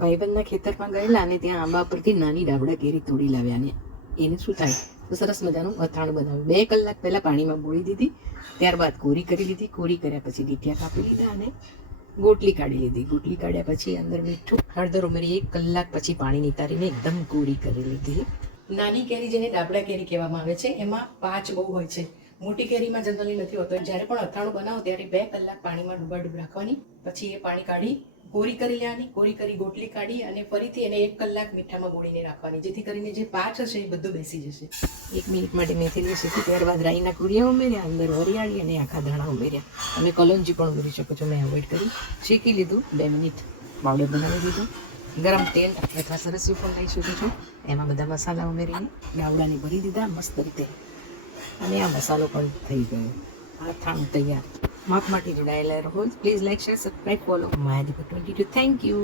ભાઈબંધના ખેતરમાં ગયેલા અને ત્યાં આંબા પરથી નાની ડાબડા કેરી તોડી લાવ્યા ને એને શું થાય તો સરસ મજાનું અથાણું બનાવ્યું. બે કલાક પહેલાં પાણીમાં બોળી દીધી, ત્યારબાદ કોરી કરી લીધી. કોરી કર્યા પછી ડીઠિયા કાપી લીધા અને ગોટલી કાઢી લીધી. ગોટલી કાઢ્યા પછી અંદર મીઠું હળદર ઉમેરી એક કલાક પછી પાણી નિતારીને એકદમ કોરી કરી લીધી. નાની કેરી જેને ડાબડા કેરી કહેવામાં આવે છે, એમાં પાંચ બહુ હોય છે. મોટી કેરીમાં જનરલી નથી હોતો. જ્યારે પણ અથાણું બનાવો, ત્યારે બે કલાક પાણીમાં ડૂબા ડૂબ રાખવાની. પછી એ પાણી કાઢી કોરી કરી લેવાની કોરી કરી ગોટલી કાઢી અને ફરીથી એને એક કલાક મીઠામાં બોળીને રાખવાની, જેથી કરીને જે પાછ હશે એ બધું બેસી જશે. એક મિનિટ માટે મેથી શીખી ત્યારબાદ રાઈના કુરિયા ઉમેર્યા, અંદર વરિયાળી અને આખા ધાણા ઉમેર્યા. અને કલોંજી પણ ઉમેરી શકો છો, મેં અવોઇડ કરી. શેકી લીધું, બે મિનિટ પાવડર બનાવી દીધો. ગરમ તેલ અથવા સરસ્યું પણ લઈ શકો છો. એમાં બધા મસાલા ઉમેરીને ગાવડાને ભરી દીધા, મસ્ત રીતે. અને આ મસાલો પણ થઈ ગયો. આ થાણ તૈયાર. માપ માટે જોડાયેલા રહો please like share subscribe follow my twenty two thank you